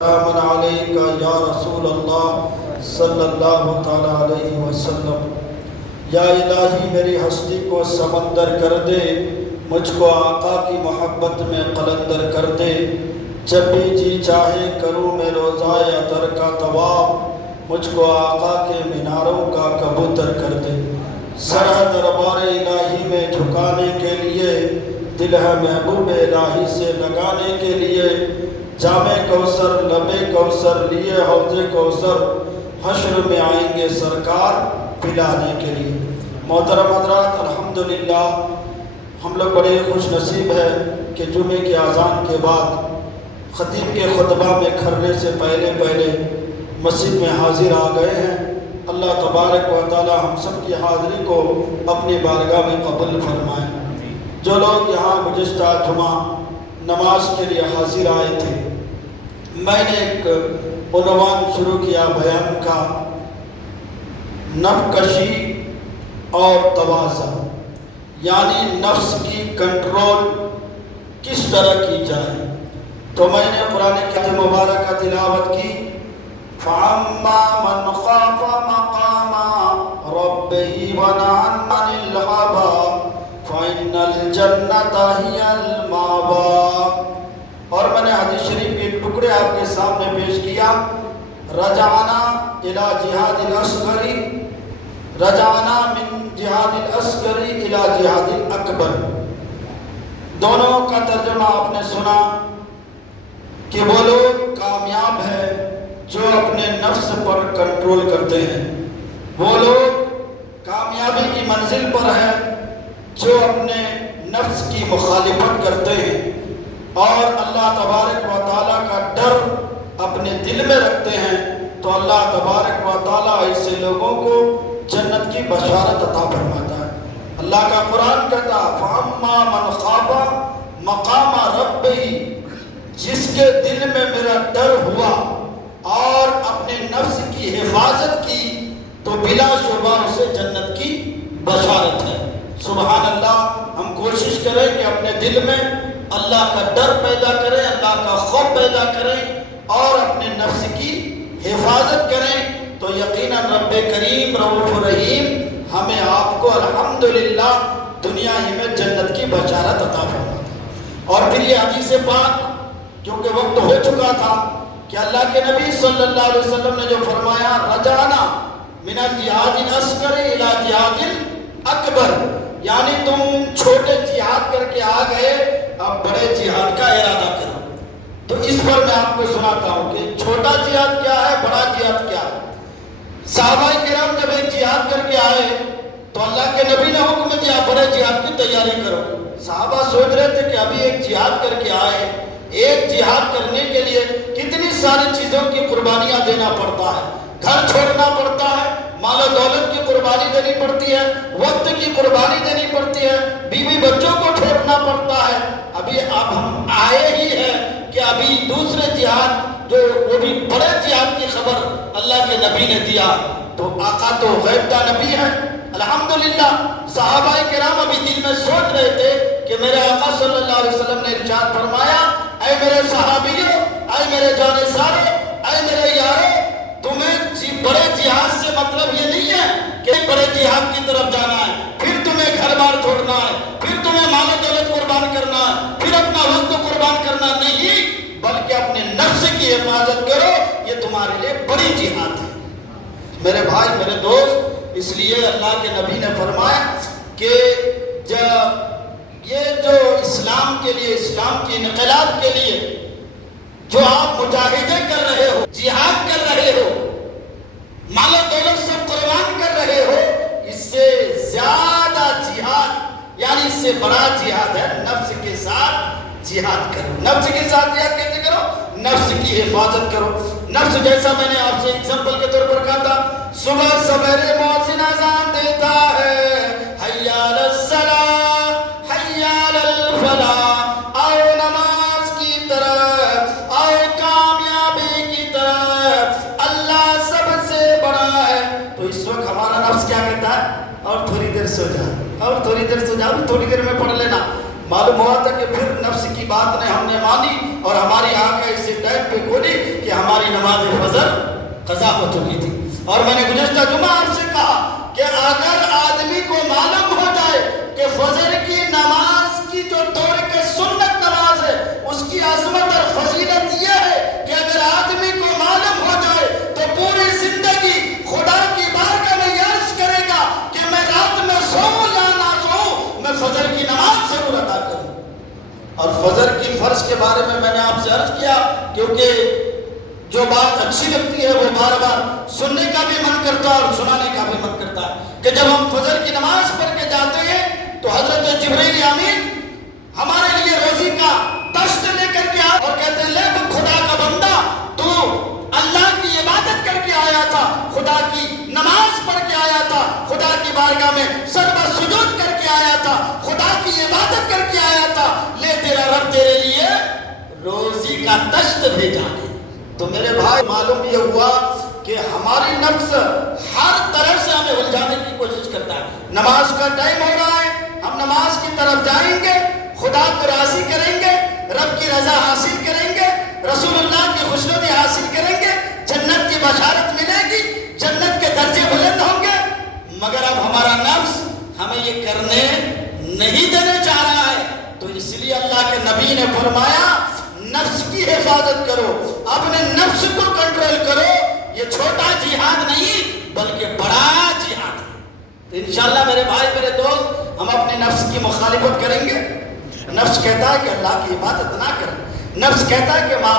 سلام علیکہ یا رسول اللہ صلی اللہ تعالیٰ علیہ وسلم۔ یا الہی میری ہستی کو سمندر کر دے، مجھ کو آقا کی محبت میں قلندر کر دے۔ جب بھی جی چاہے کروں میں روضۂ اطہر کا طواف، مجھ کو آقا کے میناروں کا کبوتر کر دے۔ سر دربار الہی میں جھکانے کے لیے، دل ہے محبوب الہی سے لگانے کے لیے، جامِ کوثر لبِ کوثر لیے حوضِ کوثر، حشر میں آئیں گے سرکار پلانے کے لیے۔ محترم حضرات، الحمدللہ ہم لوگ بڑے خوش نصیب ہیں کہ جمعے کی اذان کے بعد خطیب کے خطبہ میں کھرنے سے پہلے مسجد میں حاضر آ گئے ہیں۔ اللہ تبارک و تعالی ہم سب کی حاضری کو اپنی بارگاہ میں قبول فرمائیں۔ جو لوگ یہاں گزشتہ جمعہ نماز کے لیے حاضر آئے تھے، میں نے ایک عنوان شروع کیا بیان کا، نفس کشی اور توازن، یعنی نفس کی کنٹرول کس طرح کی جائے۔ تو میں نے قرآن کی مبارکہ تلاوت کی، فَأَمَّا مَنْ خَافَ مَقَامَ رَبِّهِ وَنَهَى عَنِ الْهَوَىٰ فَإِنَّ الْجَنَّةَ هِيَ الْمَأْوَىٰ۔ اور میں نے حدیث شریف کے ایک ٹکڑے آپ کے سامنے پیش کیا، رجعنا الى جہاد الاصغر، رجعنا من جہاد الاصغر الى جہاد الاکبر۔ دونوں کا ترجمہ آپ نے سنا کہ وہ لوگ کامیاب ہیں جو اپنے نفس پر کنٹرول کرتے ہیں، وہ لوگ کامیابی کی منزل پر ہیں جو اپنے نفس کی مخالفت کرتے ہیں اور اللہ تبارک و تعالیٰ کا ڈر اپنے دل میں رکھتے ہیں، تو اللہ تبارک و تعالیٰ ایسے لوگوں کو جنت کی بشارت عطا فرماتا ہے۔ اللہ کا قرآن کہتا ہے، فَأَمَّا مَنْ خَافَ مَقَامَ رَبِّهِ، جس کے دل میں میرا ڈر ہوا اور اپنے نفس کی حفاظت کی، تو بلا شبہ اسے جنت کی بشارت ہے۔ سبحان اللہ، ہم کوشش کریں کہ اپنے دل میں اللہ کا ڈر پیدا کریں، اللہ کا خوف پیدا کریں اور اپنے نفس کی حفاظت کریں، تو یقیناً رب کریم رؤوف رحیم ہمیں آپ کو الحمدللہ دنیا ہی میں جنت کی بشارت عطا فرماتا۔ اور پھر یہ حدیث پاک، کیونکہ وقت ہو چکا تھا، کہ اللہ کے نبی صلی اللہ علیہ وسلم نے جو فرمایا، رجعنا من الجہاد الاصغر الى جہاد الاکبر، یعنی تم چھوٹے جہاد کر کے آ گئے، اب بڑے جہاد کا ارادہ کرو۔ تو اس پر میں آپ کو سناتا ہوں کہ چھوٹا جہاد کیا ہے، بڑا جہاد کیا ہے۔ صحابہ کرام جب ایک جہاد کر کے آئے تو اللہ کے نبی نے حکم دیا، بڑے جہاد کی تیاری کرو۔ صحابہ سوچ رہے تھے کہ ابھی ایک جہاد کر کے آئے، ایک جہاد کرنے کے لیے کتنی ساری چیزوں کی قربانیاں دینا پڑتا ہے، گھر چھوڑنا پڑتا ہے، مال و دولت کی قربانی دینی پڑتی ہے، وقت کی قربانی دینی پڑتی ہے، بیوی بچوں کو چھوڑنا پڑتا ہے۔ ابھی اب ہم آئے ہی ہیں کہ ابھی دوسرے جہاد، جو وہ بھی بڑے جہاد کی خبر اللہ کے نبی نے دیا، تو آقا تو غیب کا نبی ہے۔ الحمدللہ صحابہ کرام ابھی دل میں سوچ رہے تھے کہ میرے آقا صلی اللہ علیہ وسلم نے ارشاد فرمایا، اے میرے صحابیوں، اے میرے جانے سارے، اے میرے یارو، تمہیں بڑے جہاد سے مطلب یہ نہیں ہے کہ بڑے جہاد کی طرف جانا ہے، پھر تمہیں گھر بار چھوڑنا ہے، پھر تمہیں مال و دولت قربان کرنا ہے، پھر اپنا وقت قربان کرنا نہیں، بلکہ اپنے نفس کی حفاظت کرو، یہ تمہارے لیے بڑی جہاد ہے۔ میرے بھائی، میرے دوست، اس لیے اللہ کے نبی نے فرمایا کہ یہ جو اسلام کے لیے، اسلام کی انقلاب کے لیے جو آپ مجاہدے کر رہے ہو، جہاد کر رہے ہو، مال و دولت سب قربان کر رہے ہو، اس سے زیادہ جہاد، یعنی اس سے بڑا جہاد ہے نفس کے ساتھ جہاد کرو۔ نفس کے ساتھ جہاد کیسے کرو؟ نفس کی حفاظت کرو۔ نفس، جیسا میں نے آپ سے ایگزامپل کے طور پر کہا تھا، صبح سویرے مؤذن اذان دیتا ہے، حی علی الصلاۃ، حی علی الفلاح، آؤ نماز کی طرف، آؤ کامیابی کی طرف، اللہ سب سے بڑا ہے، تو اس وقت ہمارا نفس کیا کہتا ہے؟ اور تھوڑی دیر سو جا، اور تھوڑی دیر سو جا، تھوڑی دیر میں پڑھ لینا۔ معلوم ہوا تھا کہ پھر نفس کی بات نے ہم نے مانی اور ہماری آنکھ ایسے ٹائم پہ کھولی کہ ہماری نماز فجر قضا ہو چکی تھی. اور میں نے گزشتہ جمعہ آپ سے کہا کہ اگر آدمی کو معلوم ہو جائے کہ فجر کی نماز کی جو توڑ کے سنت نماز ہے اس کی عظمت اور فضیلت یہ ہے کہ اگر آدمی کو معلوم ہو جائے تو پوری زندگی خدا کی بارگاہ میں یہ عرض کرے گا کہ میں رات میں سوؤں یا نہ سوؤں میں فجر کی نماز ضرور ادا کروں. اور فجر کی فرض کے بارے میں نے آپ سے عرض کیا کیونکہ جو بات اچھی لگتی ہے وہ بار بار سننے کا بھی من کرتا ہے اور سنانے کا بھی من کرتا ہے کہ جب ہم فجر کی نماز پڑھ کے جاتے ہیں تو حضرت جبرائیل امین ہمارے لیے روزی کا دشت لے کر کے آئے اور کہتے ہیں لے خدا کا بندہ تو اللہ کی عبادت کر کے آیا تھا, خدا کی نماز پڑھ کے آیا تھا, خدا کی بارگاہ میں سجدہ سجود کر کے آیا تھا, خدا کی عبادت کر کے آیا تھا, لے تیرا رب تیرے لیے روزی کا دشت بھیجا ہے. تو میرے بھائی معلوم یہ ہوا کہ ہماری نفس ہر طرح سے ہمیں الجھانے کی کوشش کرتا ہے. نماز کا ٹائم ہو رہا ہے, ہم نماز کی طرف جائیں گے, خدا کو راضی کریں گے, رب کی رضا حاصل کریں گے, رسول اللہ کی خوشنودی حاصل کریں گے, جنت کی بشارت ملے گی, جنت کے درجے بلند ہوں گے. مگر اب ہمارا نفس ہمیں یہ کرنے نہیں دینے چاہ رہا ہے. تو اس لیے اللہ کے نبی نے فرمایا نفس کی حفاظت کرو, اپنے نفس کو کنٹرول کرو. یہ چھوٹا جہاد نہیں بلکہ بڑا جہاد ہے. تو انشاءاللہ میرے بھائی میرے دوست ہم اپنے نفس کی مخالفت کریں گے. نفس کہتا ہے کہ اللہ کی عبادت نہ کریں, نفس کہتا ہے کہ ماں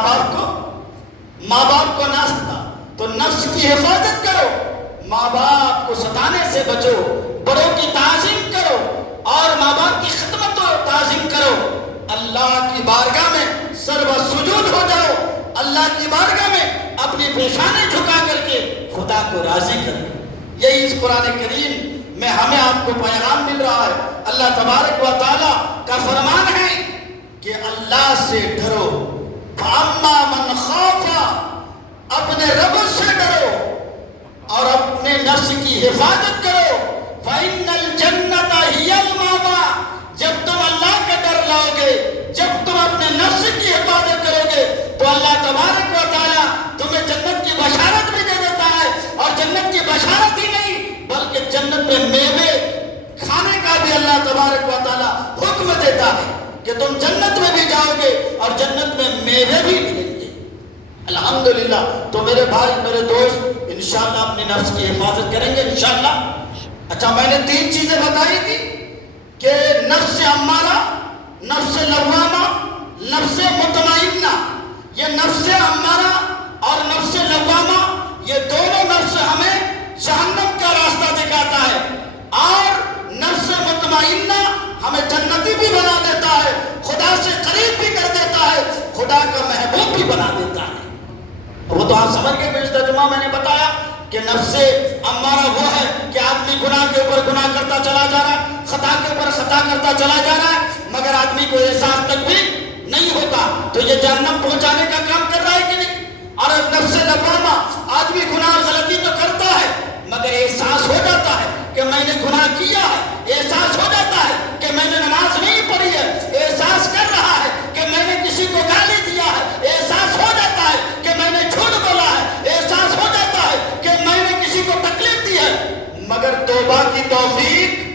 باپ کو نہ ستا, تو نفس کی حفاظت کرو, ماں باپ کو ستانے سے بچو, بڑوں کی تعظیم کرو اور ماں باپ کی خدمت و تعظیم کرو. اللہ کی بارگاہ میں سر و سجود ہو جاؤ, اللہ کی بارگاہ میں اپنی پیشانے جھکا کر کے خدا کو راضی کرو. یہی اس قرآن کریم میں ہمیں آپ کو پیغام مل رہا ہے. اللہ تبارک و تعالیٰ کا فرمان ہے کہ اللہ سے ڈرو. فَأَمَّا مَنْ خَافَ, اپنے رب سے ڈرو اور اپنے نفس کی حفاظت کرو. فَإِنَّ الْجَنَّةَ هِيَ الْمَأْوَىٰ, جب تم اللہ کا ڈر لاؤ گے, جب تم اپنے نفس کی حفاظت کرو گے تو اللہ تبارک و تعالیٰ تمہیں جنت کی بشارت بھی دے دیتا ہے. اور جنت کی بشارت ہی نہیں بلکہ جنت میں میوے کھانے کا بھی اللہ تبارک و تعالیٰ حکم دیتا ہے کہ تم جنت میں بھی جاؤ گے اور جنت میں میوے بھی ملیں گے. الحمدللہ. تو میرے بھائی میرے دوست انشاءاللہ اپنے نفس کی حفاظت کریں گے انشاءاللہ. اچھا میں نے 3 چیزیں بتائی تھی کہ نفس امارہ, نفس لوامہ, نفس مطمئنہ. یہ نفس امارہ اور نفس لوامہ یہ دونوں نفس ہمیں جہنم کا راستہ دکھاتا ہے, اور نفس مطمئنہ ہمیں جنتی بھی بنا دیتا ہے, خدا سے قریب بھی کر دیتا ہے, خدا کا محبوب بھی بنا دیتا ہے. وہ تو آپ سمجھ گئے گزشتہ جمعہ میں نے بتایا کہ نفس امارہ وہ ہے کہ آدمی گناہ کے اوپر گناہ کرتا چلا جا رہا ہے, خطا کے اوپر خطا کرتا چلا جا رہا ہے, مگر آدمی کو احساس تک بھی نہیں ہوتا. تو یہ جہنم پہنچانے کا کام کر رہا ہے کہ نہیں. اور نفس لوامہ, آدمی گناہ اور غلطی تو کرتا ہے مگر احساس ہو جاتا ہے کہ میں نے گناہ کیا ہے, احساس ہو جاتا ہے کہ میں نے نماز نہیں پڑھی ہے, احساس کر رہا ہے کہ میں نے کسی کو گالی دیا ہے, احساس ہو جاتا ہے کہ میں نے جھوٹ بولا ہے, احساس ہو جاتا ہے کہ میں نے کسی کو تکلیف دی ہے, مگر توبہ کی توفیق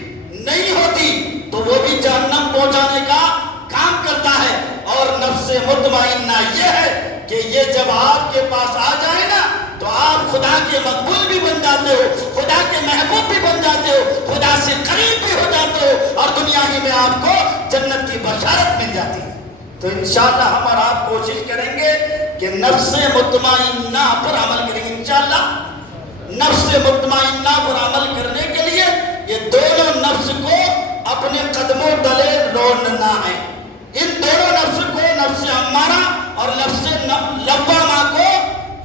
نہیں ہوتی تو وہ بھی جہنم پہنچانے کا کام کرتا ہے. اور نفس مطمئنہ یہ ہے کہ یہ جب آپ کے پاس آ جائے نا تو آپ خدا کے مقبول بھی بن جاتے ہو, خدا کے محبوب بھی بن جاتے ہو, خدا سے قریب بھی ہو جاتے ہو, اور دنیا ہی میں آپ کو جنت کی بشارت مل جاتی ہے. تو انشاءاللہ ہم اور آپ کوشش کریں گے کہ نفس مطمئنہ پر عمل کریں گے انشاءاللہ. نفس مطمئنہ پر عمل کرنے کے لیے یہ دونوں نفس کو اپنے قدموں تلے روڑنا ہے. ان دونوں نفس کو, نفس امارہ اور نفس لوامہ کو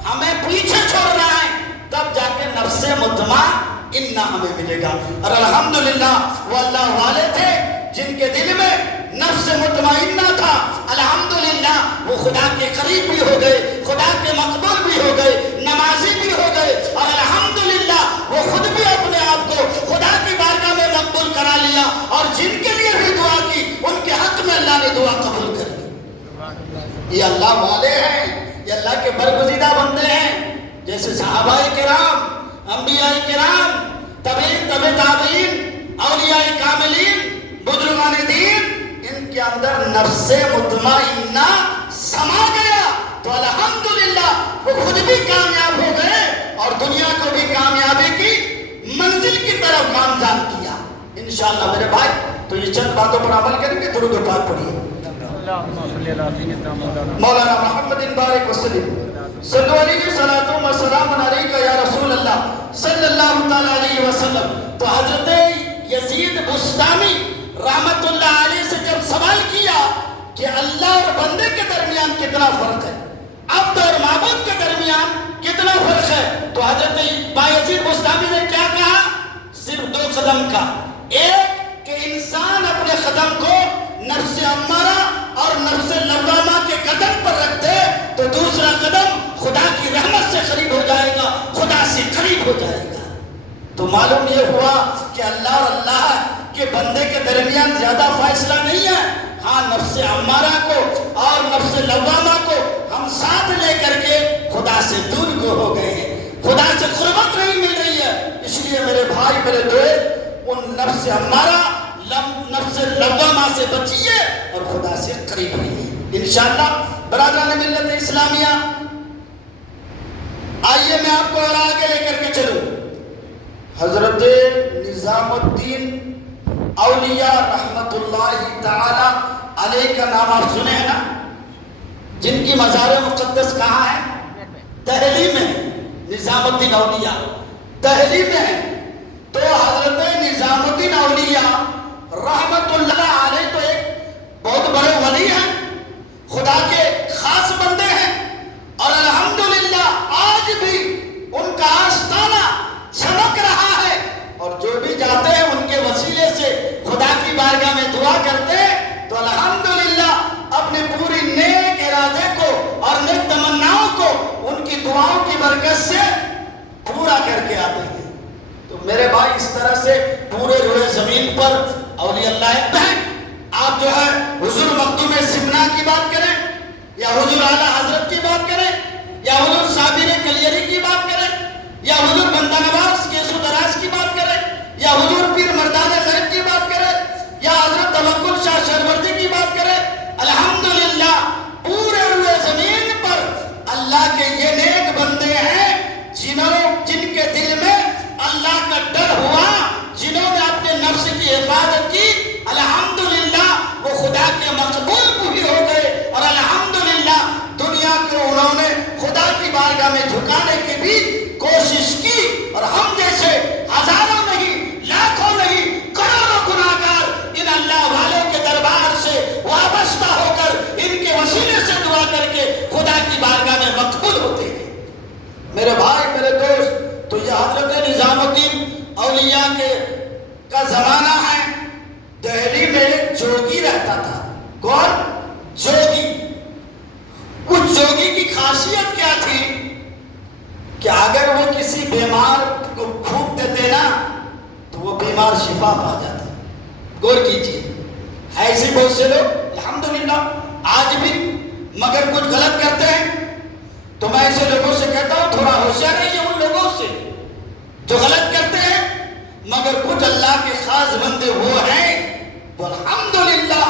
ہمیں پیچھے چھوڑنا ہے, تب جا کے نفس مطمئنہ ہمیں ملے گا. اور الحمدللہ وہ اللہ والے تھے جن کے دل میں نفس مطمئنہ تھا, الحمدللہ وہ خدا کے قریب بھی ہو گئے, خدا کے مقبول بھی ہو گئے, نمازی بھی ہو گئے, اور الحمدللہ وہ خود بھی اپنے آپ کو خدا کی بارگاہ میں مقبول کرا لیا, اور جن کے لیے بھی دعا کی ان کے حق میں اللہ نے دعا قبول کر لی. یہ اللہ والے ہیں, یہ اللہ کے برگزیدہ بندے جیسے صحابہ کرام، انبیاء کرام، تابعین، تابعین، اولیاء کاملین، بزرگان دین، ان کے اندر نفس مطمئنہ سما گیا تو الحمدللہ وہ خود بھی کامیاب ہو گئے اور دنیا کو بھی کامیابی کی منزل کی طرف گامزن کیا۔ انشاءاللہ میرے بھائی تو یہ چند باتوں پر عمل کریں گے، درود و پاک پڑھیے۔ مولانا محمد بارک وسلم صلو علیہ صلاۃ و سلام علیک یا رسول اللہ صلی اللہ علیہ وسلم۔ تو حضرت یزید بستامی رحمت اللہ علیہ سے جب سوال کیا کہ اللہ اور بندے کے درمیان کتنا فرق ہے، عبد اور معبود کے درمیان کتنا فرق ہے، تو حضرت بایزید بستامی نے کیا کہا؟ صرف 2 قدم کا۔ ایک کہ انسان اپنے قدم کو نفس امارہ اور نفس لوامہ کے قدم پر رکھ دے تو دوسرا قدم خدا کی رحمت سے قریب ہو جائے گا، خدا سے قریب ہو جائے گا۔ تو معلوم یہ ہوا کہ اللہ اور اللہ کے بندے کے درمیان زیادہ فاصلہ نہیں ہے۔ ہاں نفس امارہ کو اور نفس لوامہ کو ہم ساتھ لے کر کے خدا سے دور کو ہو گئے ہیں، خدا سے قربت نہیں مل رہی ہے۔ اس لیے میرے بھائی، میرے دوست، ان نفس امارہ، نفس لوامہ سے بچیے اور خدا سے قریب رہیے انشاءاللہ۔ برادران ملت اسلامیہ، آئیے میں آپ کو اور آگے لے کر کے چلوں۔ حضرت نظام الدین اولیاء رحمت اللہ تعالی علیہ کا نام آپ سنے ہیں نا، جن کی مزار مقدس کہاں ہے؟ دہلی میں۔ نظام الدین اولیاء دہلی میں ہے۔ تو حضرت نظام الدین اولیاء رحمت اللہ علیہ تو ایک بہت بڑے ولی ہیں، خدا کے خاص بندے ہیں، اور الحمدللہ آج بھی ان کا آستانہ چمک رہا ہے، اور جو بھی جاتے ہیں ان کے وسیلے سے خدا کی بارگاہ میں دعا کرتے ہیں تو الحمدللہ اپنے پوری نیک ارادے کو اور نیک تمناؤں کو ان کی دعاؤں کی برکت سے پورا کر کے آتے ہیں۔ تو میرے بھائی، اس طرح سے پورے روئے زمین پر اولیاء اللہ ہیں۔ آپ جو ہے حضور مخدوم سمنا کی بات کریں، یا حضور اعلیٰ حضرت کی بات کریں، یا حضور صابر کلیری کی بات کریں، یا حضور بندہ نواز کیسو دراز کی بات کریں، یا حضور پیر مردان غیب کی بات کریں، یا حضرت توکل شاہ شہروردی کی بات کریں، الحمدللہ پورے روئے زمین پر اللہ کے یہ نیک بندے ہیں جن کے دل میں اللہ کا ڈر ہوا، جنہوں نے اپنے نفس کی حفاظت کی، الحمدللہ وہ خدا کے مقبول بھی ہو گئے، اور الحمدللہ دنیا کو انہوں نے خدا کی بارگاہ میں جھکانے کی بھی کوشش کی، اور ہم جیسے ہزاروں نہیں، لاکھوں نہیں، کروڑوں گناہگار ان اللہ والوں کے دربار سے وابستہ ہو کر ان کے وسیلے سے دعا کر کے خدا کی بارگاہ میں مقبول ہوتے ہیں۔ میرے بھائی، میرے دوست، تو یہ حضرت نظام الدین اولیاء کا زمانہ ہے۔ دہلی میں ایک جوگی رہتا تھا۔ کون؟ جوگی۔ اس جوگی کی خاصیت کیا تھی کہ اگر وہ کسی بیمار کو پھونک دیتے نا تو وہ بیمار شفا پا جاتا۔ غور کیجیے، ایسے بہت سے لوگ الحمدللہ آج بھی مگر کچھ غلط کرتے ہیں، تو میں ایسے لوگوں سے کہتا ہوں تھوڑا ہوشیار رہیے ان لوگوں سے جو غلط کرتے ہیں، مگر کچھ اللہ کے خاص بندے وہ ہیں تو الحمدللہ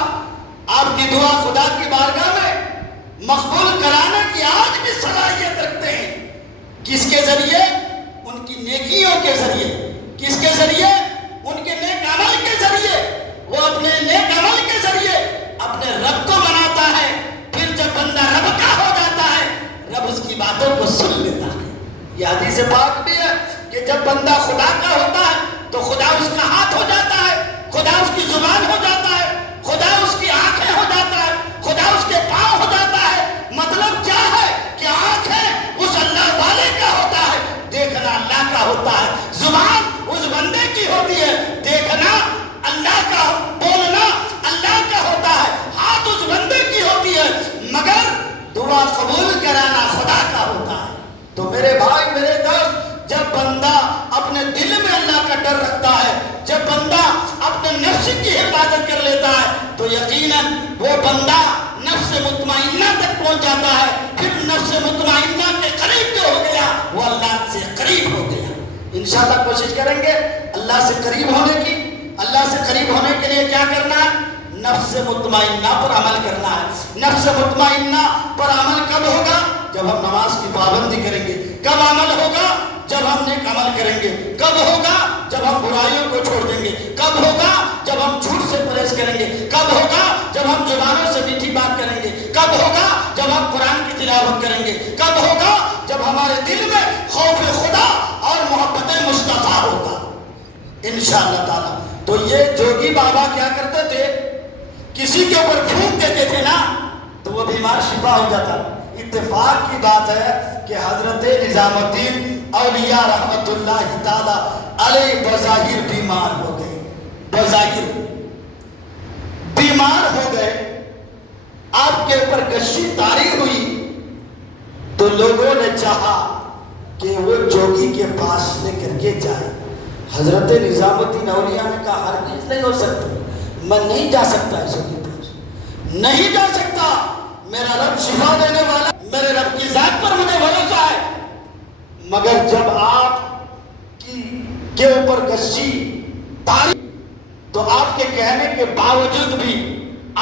آپ کی دعا خدا کی بارگاہ میں مقبول کرانے کی آج بھی صلاحیت رکھتے ہیں۔ کس کے ذریعے؟ ان کی نیکیوں کے ذریعے۔ کس کے ذریعے؟ ان کے نیک عمل کے ذریعے۔ وہ اپنے نیک عمل کے ذریعے اپنے رب کو مناتا ہے، پھر جب بندہ رب کا ہو جاتا ہے رب اس کی باتوں کو سن لیتا ہے۔ یہ حدیث پاک بھی ہے کہ جب بندہ خدا کا ہوتا ہے تو خدا اس کا ہاتھ ہو جاتا ہے، خدا اس کی زبان ہو جاتا ہے، خدا اس کی آنکھیں ہو جاتا ہے، خدا اس کے پاؤں ہو جاتا ہے۔ مطلب کیا ہے کہ آنکھیں اس اللہ والے کا ہوتا ہے، دیکھنا اللہ کا ہوتا ہے، زبان اس بندے کی ہوتی ہے، دیکھنا اللہ کا، بولنا اللہ کا ہوتا ہے، ہاتھ اس بندے کی ہوتی ہے، مگر دعا قبول کرانا خدا کا ہوتا ہے۔ تو میرے بھائی، میرے دوست، جب بندہ اپنے دل میں اللہ کا ڈر رکھتا ہے، جب بندہ اپنے نفس کی حفاظت کر لیتا ہے تو یقیناً وہ بندہ نفس مطمئنہ تک پہنچ جاتا ہے۔ پھر نفس مطمئنہ کے قریب جو ہو گیا وہ اللہ انشاءاللہ کوشش کریں گے اللہ سے قریب ہونے کی۔ اللہ سے قریب ہونے کے لیے کیا کرنا ہے؟ نفس مطمئنہ پر عمل کرنا ہے۔ نفس مطمئنہ پر عمل کب ہوگا؟ جب ہم نماز کی پابندی کریں گے۔ کب عمل ہوگا؟ جب ہم نیک عمل کریں گے۔ کب ہوگا؟ جب ہم برائیوں کو چھوڑ دیں گے۔ کب ہوگا؟ جب ہم جھوٹ سے پرہیز کریں گے۔ کب ہوگا؟ جب ہم زبانوں سے میٹھی بات کریں گے۔ کب ہوگا؟ جب ہم قرآن کی تلاوت کریں گے۔ کب ہوگا؟ جب ہمارے دل میں خوف خدا اور محبت مصطفیٰ ہوگا انشاءاللہ تعالی۔ تو یہ جوگی بابا کیا کرتے تھے؟ کسی کے اوپر پھونک دیتے تھے نا تو وہ بیمار شفا ہو جاتا۔ اتفاق کی بات ہے کہ حضرت نظام الدین اولیاء رحمت اللہ تعالی علیہ بظاہر بیمار ہو گئے، بظاہر بیمار ہو گئے، آپ کے اوپر گشی طاری ہوئی تو لوگوں نے چاہا کہ وہ جوگی کے پاس لے کر کے جائے۔ حضرت نظام الدین اولیاء نے کہا ہرگز نہیں ہو سکتا، میں نہیں جا سکتا اس کے پاس، نہیں جا سکتا، میرا رب شفا دینے والا، میرے رب کی ذات پر مجھے بھروسہ ہے۔ مگر جب آپ کے اوپر گشی طاری تو آپ کے کہنے کے باوجود بھی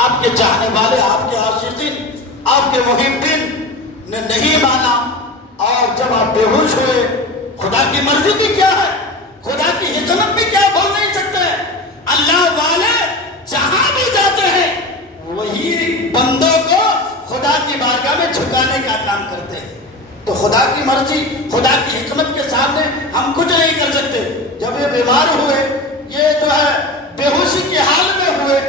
آپ کے چاہنے والے، آپ کے عاشقین، آپ کے محبین نے نہیں مانا، اور جب آپ بے ہوش ہوئے، خدا کی مرضی بھی کیا ہے، خدا کی حکمت بھی کیا بول نہیں سکتے۔ اللہ والے جہاں بھی جاتے ہیں وہی بندوں کو خدا کی بارگاہ میں جھکانے کا کام کرتے ہیں۔ تو خدا کی مرضی، خدا کی حکمت کے سامنے ہم کچھ نہیں کر سکتے۔ جب یہ بیمار ہوئے، یہ جو ہے بے ہوشی کے حال میں ہوئے،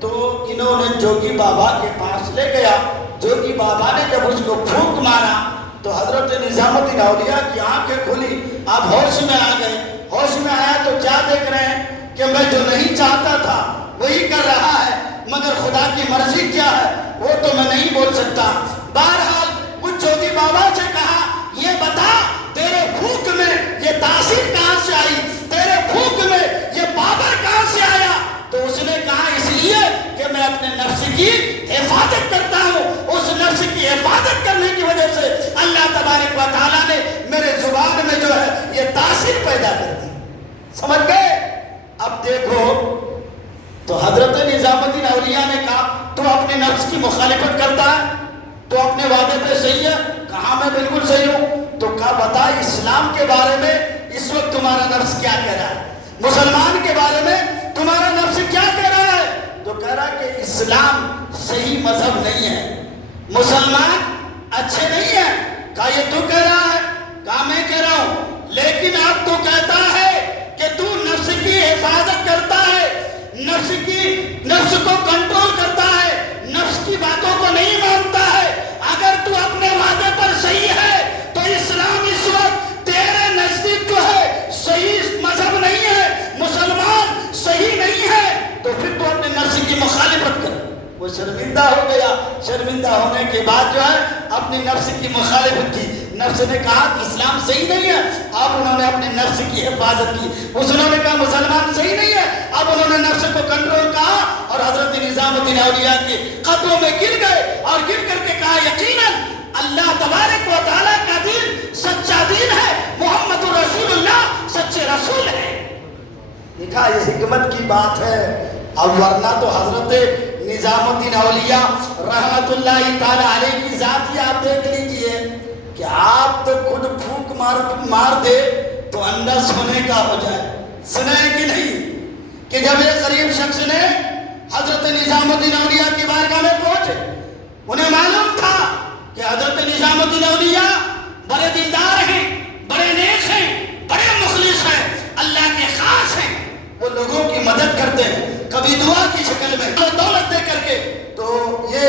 تو انہوں نے جوگی بابا کے پاس لے گیا۔ جوگی بابا نے جب اس کو پھونک مارا تو حضرت نظام الدین اولیاء کی آنکھیں کھلی، آپ ہوش میں آ گئے۔ ہوش میں آیا تو کیا دیکھ رہے ہیں کہ میں جو نہیں چاہتا تھا وہی کر رہا ہے، مگر خدا کی مرضی کیا ہے وہ تو میں نہیں بول سکتا۔ بہرحال اس جوگی بابا سے کہا یہ بتا تیرے پھونک میں یہ تاثیر کہاں سے آئی، تیرے پھونک میں یہ پاور کہاں سے آیا؟ تو اس نے کہا اس لیے کہ میں اپنے نفس کی حفاظت کرتا ہوں، اس نفس کی حفاظت کرنے کی وجہ سے اللہ تبارک و تعالیٰ نے میرے زبان میں جو ہے یہ تاثیر پیدا کر دی۔ سمجھ گئے؟ اب دیکھو تو حضرت نظام الدین اولیاء نے کہا تو اپنے نفس کی مخالفت کرتا ہے، تو اپنے وعدے پہ صحیح ہے؟ کہا میں بالکل صحیح ہوں۔ تو کہا بتا اسلام کے بارے میں اس وقت تمہارا نفس کیا کہہ رہا ہے، مسلمان کے بارے میں تمہارا نفس کیا کہہ رہا ہے؟ تو کہہ رہا کہ اسلام صحیح مذہب نہیں ہے، مسلمان اچھے نہیں ہیں۔ کہا یہ تو کہہ رہا ہے؟ کہا میں کہہ رہا ہوں، لیکن اب تو کہتا ہے کہ تو نفس کی حفاظت کرتا ہے، نفس کو کنٹرول کرتا ہے، نفس کی باتوں کو نہیں مانتا ہے۔ اگر تو اپنے وعدے پر صحیح ہے تو اسلام اس وقت تیرے نزدیک جو ہے صحیح مذہب نہیں ہے، مسلمان صحیح نہیں ہے، تو پھر تو اپنے نفس کی مخالفت کر۔ وہ شرمندہ ہو گیا، شرمندہ ہونے کے بعد جو ہے اپنی نفس کی مخالفت کی۔ نفس نے کہا کہ اسلام صحیح نہیں ہے، اب انہوں نے اپنے نفس کی حفاظت کی۔ انہوں نے کہا مسلمان صحیح نہیں ہے، اب انہوں نے نفس کو کنٹرول کہا، اور حضرت نظام الدین اولیاء کے قدموں میں گر گئے، اور گر کر کے کہا یقیناً اللہ تبارک و تعالیٰ کا دین سچا دین ہے، محمد رسول اللہ سچے رسول ہے۔ دیکھا یہ حکمت کی بات ہے۔ اب ورنہ تو حضرت نظام الدین اولیاء رحمت اللہ تعالیٰ علیہ کی ذات ہی آپ دیکھ لیجئے کہ آپ تو خود پھونک مار دے تو اندھا سونے کا ہو جائے۔ سنا ہے کہ نہیں کہ جب ایک غریب شخص نے حضرت نظام الدین اولیاء کی بارگاہ میں پہنچے، انہیں معلوم تھا کہ حضرت نظام الدین اولیاء بڑے دیندار ہیں، بڑے نیک ہیں، بڑے مخلص ہیں، اللہ کے خاص ہیں، وہ لوگوں کی مدد کرتے ہیں، کبھی دعا کی شکل میں، دولت دے کر کے۔ تو یہ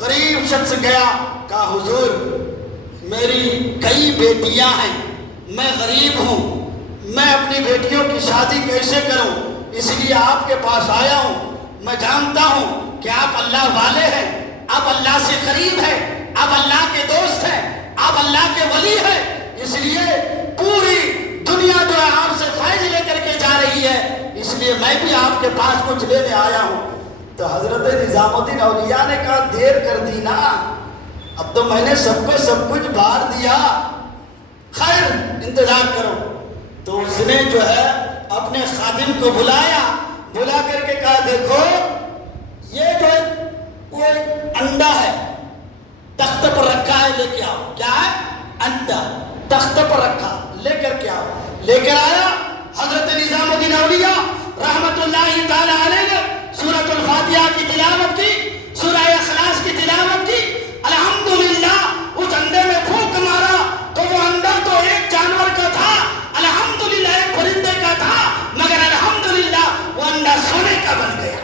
غریب شخص گیا، کہا حضور میری کئی بیٹیاں ہیں، میں غریب ہوں، میں اپنی بیٹیوں کی شادی کیسے کروں، اس لیے آپ کے پاس آیا ہوں۔ میں جانتا ہوں کہ آپ اللہ والے ہیں، آپ اللہ سے قریب ہیں، آپ اللہ کے دوست ہیں، آپ اللہ کے ولی ہیں، اس لیے پوری دنیا جو ہے آپ سے فیض لے کر کے جا رہی ہے، اس لیے میں بھی آپ کے پاس کچھ لینے آیا ہوں۔ تو حضرت نظام الدین اولیاء نے کہا دیر کر دی نا، اب تو میں نے سب کو سب کچھ بار دیا، خیر انتظار کرو۔ تو اس نے جو ہے اپنے خادم کو بلایا، بلا کر کے کہا دیکھو یہ جو وہ انڈا ہے تخت پر رکھا ہے، لے کے آؤ۔ کیا ہے؟ انڈا تخت پر رکھا، لے کر کے آؤ۔ لے کر آیا، حضرت نظام الدین اولیاء رحمت اللہ تعالی علیہ نے سورۃ الفاتحہ کی تلاوت کی، سورہ اخلاص کی تلاوت کی، الحمدللہ اس انڈے میں پھونک مارا تو وہ انڈا تو ایک جانور کا تھا، الحمدللہ ایک پرندے کا تھا، مگر الحمدللہ وہ انڈا سونے کا بن گیا۔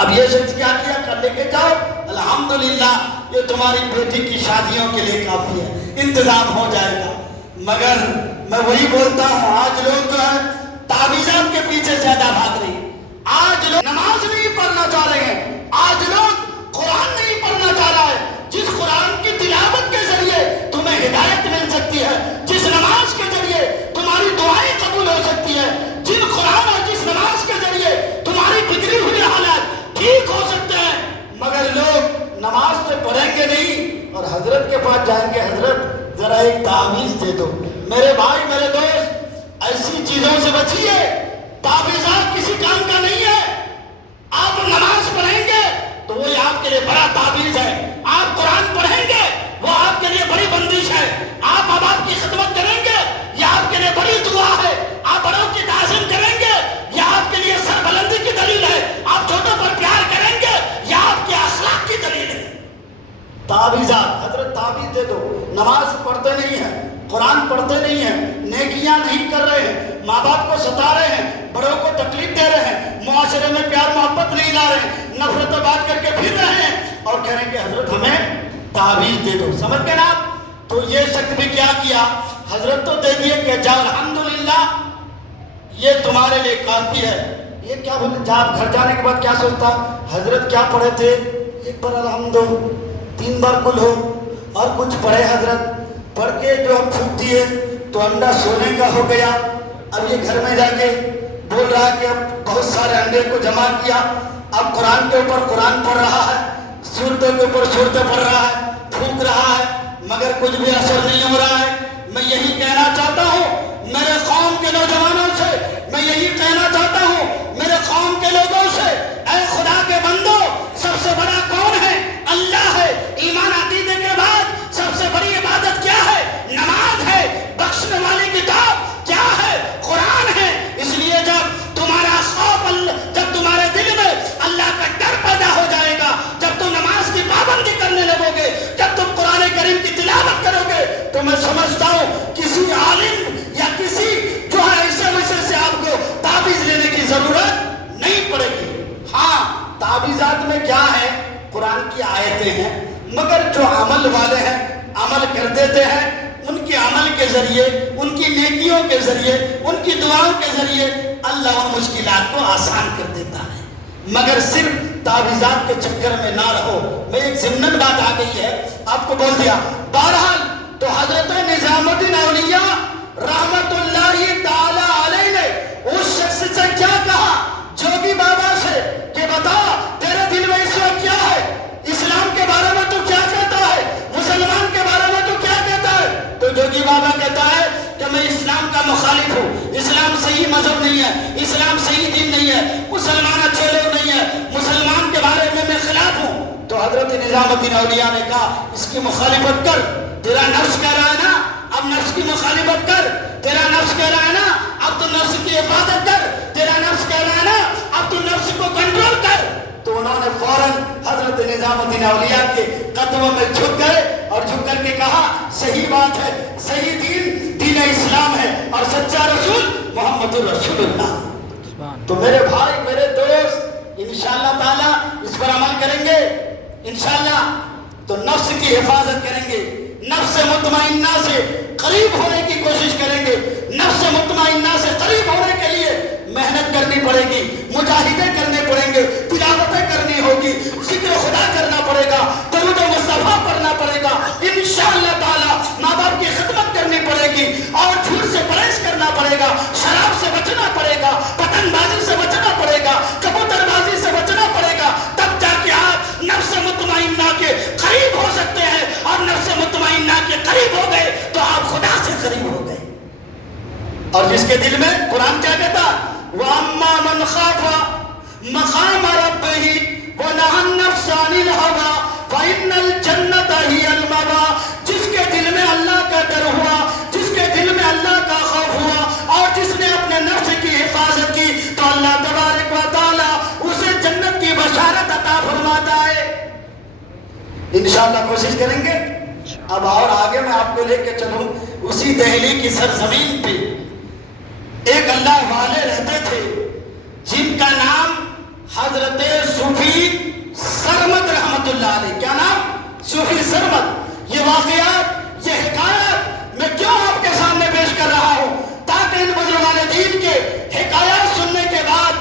اب یہ شخص کیا کیا؟ کر لے کے جاؤ، الحمدللہ یہ تمہاری بیٹی کی شادیوں کے لیے کافی ہے، انتظام ہو جائے گا۔ مگر میں وہی بولتا ہوں، آج لوگ جو ہے تعویذات کے پیچھے زیادہ بھاگ رہے ہیں، آج لوگ نماز نہیں پڑھنا چاہ رہے ہیں، آج لوگ قرآن نہیں پڑھنا چاہ رہا ہے۔ جس قرآن کی تلاوت کے ذریعے تمہیں ہدایت مل سکتی ہے، جس نماز کے ذریعے تمہاری دعائیں قبول ہو سکتی ہے، جن قرآن اور جس نماز کے ذریعے تمہاری بگڑی ہوئی حالات ٹھیک ہو سکتے ہیں، مگر لوگ نماز تو پڑھیں گے نہیں اور حضرت کے پاس جائیں گے، حضرت ذرا ایک تعویذ دے دو۔ میرے بھائی میرے دوست، ایسی چیزوں سے بچیے، تعویذات کسی کام کا نہیں ہے۔ آپ نماز پڑھیں گے تو وہ آپ کے لیے بڑا تعویذ ہے، آپ قرآن پڑھیں گے وہ آپ کے لیے بڑی بندش ہے، آپ ماں باپ کی خدمت کریں گے یہ آپ کے لیے بڑی دعا ہے، آپ بڑوں کی تعظیم کریں گے یہ آپ کے لیے سربلندی کی دلیل ہے، آپ چھوٹوں پر پیار کریں گے یہ آپ کے اخلاق کی دلیل ہے۔ تعویذات، حضرت تعویذ دے دو۔ نماز پڑھتے نہیں ہیں، قرآن پڑھتے نہیں ہیں، نیکیاں نہیں کر رہے ہیں، ماں باپ کو ستا رہے ہیں، بڑوں کو تکلیف دے رہے ہیں، معاشرے میں پیار محبت نہیں لا رہے ہیں، نفرت بات کر کے پھر رہے ہیں اور کہہ رہے ہیں کہ حضرت ہمیں تعویذ دے دو۔ سمجھ گئے نا آپ؟ تو یہ شخص بھی کیا کیا؟ حضرت تو دے دیے کہ جاؤ الحمدللہ یہ تمہارے لیے کافی ہے۔ یہ کیا بولے؟ جب گھر جانے کے بعد کیا سوچتا؟ حضرت کیا پڑھے تھے؟ ایک بار الحمد ہو، 3 بار کل ہو، اور کچھ پڑھے حضرت، پڑھ کے جو ہم پھونک دیے تو انڈا سونے کا ہو گیا۔ اب یہ گھر میں جا کے بول رہا ہے کہ اب بہت سارے انڈے کو جمع کیا، اب قرآن کے اوپر قرآن پڑھ رہا ہے، سورتوں کے اوپر سورتیں پڑھ رہا ہے، پھونک رہا ہے، مگر کچھ بھی اثر نہیں ہو رہا ہے۔ میں یہی کہنا چاہتا ہوں میرے قوم کے نوجوانوں سے، میں یہی کہنا چاہتا ہوں میرے قوم کے لوگوں سے، اے خدا کے بندو، سب سے بڑا کون ہے؟ اللہ ہے۔ ایمان عقیدے کے بعد سب سے بڑی عبادت کیا ہے؟ نماز ہے۔ بخشنے والی کتاب کیا ہے؟ قرآن ہے۔ اس لیے جب تمہارا خوف جب تمہارے دل میں اللہ کا ڈر پیدا ہو جائے گا، جب تم نماز کی پابندی کرنے لگو گے، جب تم قرآن کریم کی تلاوت کرو گے، تو میں سمجھتا ہوں کسی عالم یا کسی جو ہے ایسے ویسے سے آپ کو تعویذ لینے کی ضرورت نہیں پڑے گی۔ ہاں تعویذات میں کیا ہے؟ قرآن کی آیتیں ہیں، مگر جو عمل والے ہیں عمل کر دیتے ہیں، ان کے عمل کے ذریعے، ان کی نیکیوں کے ذریعے، ان کی دعاؤں کے ذریعے اللہ ان مشکلات کو آسان کر دیتا ہے۔ مگر صرف تعویذات کے چکر میں نہ رہو۔ میں ایک ضمناً بات آ گئی ہے آپ کو بول دیا۔ بہرحال تو حضرت نظام الدین اولیاء رحمت اللہ تعالی علیہ نے اس شخص سے کیا کہا؟ جوگی بابا سے کہ بتا تیرے دل میں اس وقت کیا ہے؟ اسلام کے بارے میں تو کیا کہتا ہے؟ مسلمان کے بارے میں تو کیا کہتا ہے؟ تو جوگی بابا کہتا ہے کہ میں اسلام کا مخالف ہوں، اسلام صحیح مذہب نہیں ہے، اسلام صحیح دین نہیں ہے، مسلمان اچھے لوگ نہیں ہیں، مسلمان کے بارے میں خلاف ہوں۔ تو حضرت نظام الدین اولیاء نے کہا اس کی مخالفت کر، تیرا نفس کہہ رہا ہے نا، اب نفس کی مخالفت کر، تیرا نفس کہہ رہا ہے نا، اب تو نفس کی حفاظت کر، تیرا نفس کہہ رہا ہے نا، اب تو نفس کو کنٹرول کر۔ تو انہوں نے فوراً حضرت نظام الدین اولیاء کے قدموں میں جھک گئے اور جھک کر کے کہا صحیح بات ہے، صحیح دین دین اسلام ہے اور سچا رسول محمد الرسول اللہ۔ تو میرے بھائی میرے دوست، انشاءاللہ تعالیٰ اس پر عمل کریں گے انشاءاللہ، تو نفس کی حفاظت کریں گے، نفس مطمئنہ سے قریب ہونے کی کوشش کریں گے، نفس مطمئنہ سے قریب ہونے کے لیے محنت کرنی پڑے گی، مجاہدے کرنے پڑیں گے، تلاوتیں کرنی ہوگی، ذکر خدا کرنا پڑے گا، درود مصطفیٰ پڑھنا پڑے گا، انشاءاللہ تعالیٰ ماں باپ کی خدمت کرنی پڑے گی، اور جھوٹ سے پرہیز کرنا پڑے گا، شراب سے بچنا پڑے گا، پتنگ بازی سے بچنا پڑے گا، کبوتر بازی سے بچنا پڑے گا، تب جا کے آپ نفس مطمئنہ کے قریب ہو سکتے ہیں، اور نفس مطمئنہ کے قریب ہو گئے تو آپ خدا سے قریب ہو گئے۔ اور جس کے دل میں قرآن کیا کہتا وَأَمَّا مَنْ خَافَ مَقَامَ رَبِّهِ وَنَهَى النَّفْسَ عَنِ الْهَوَىٰ فَإِنَّ الْجَنَّةَ هِيَ الْمَأْوَىٰ، جس کے دل میں اللہ کا ڈر ہوا، جس کے دل میں اللہ کا خوف ہوا اور جس نے اپنے نفس کی حفاظت کی تو اللہ تبارک و تعالیٰ اسے جنت کی بشارت عطا فرماتا ہے۔ انشاءاللہ کوشش کریں گے۔ اب اور آگے میں آپ کو لے کے چلوں اسی دہلی کی سرزمین پہ ایک اللہ والے رہتے تھے جن کا نام حضرت صوفی سرمد رحمت اللہ علیہ۔ کیا نام؟ صوفی سرمد۔ یہ واقعات، یہ حکایات میں کیوں آپ کے سامنے پیش کر رہا ہوں؟ تاکہ ان بزرگان دین کے حکایات سننے کے بعد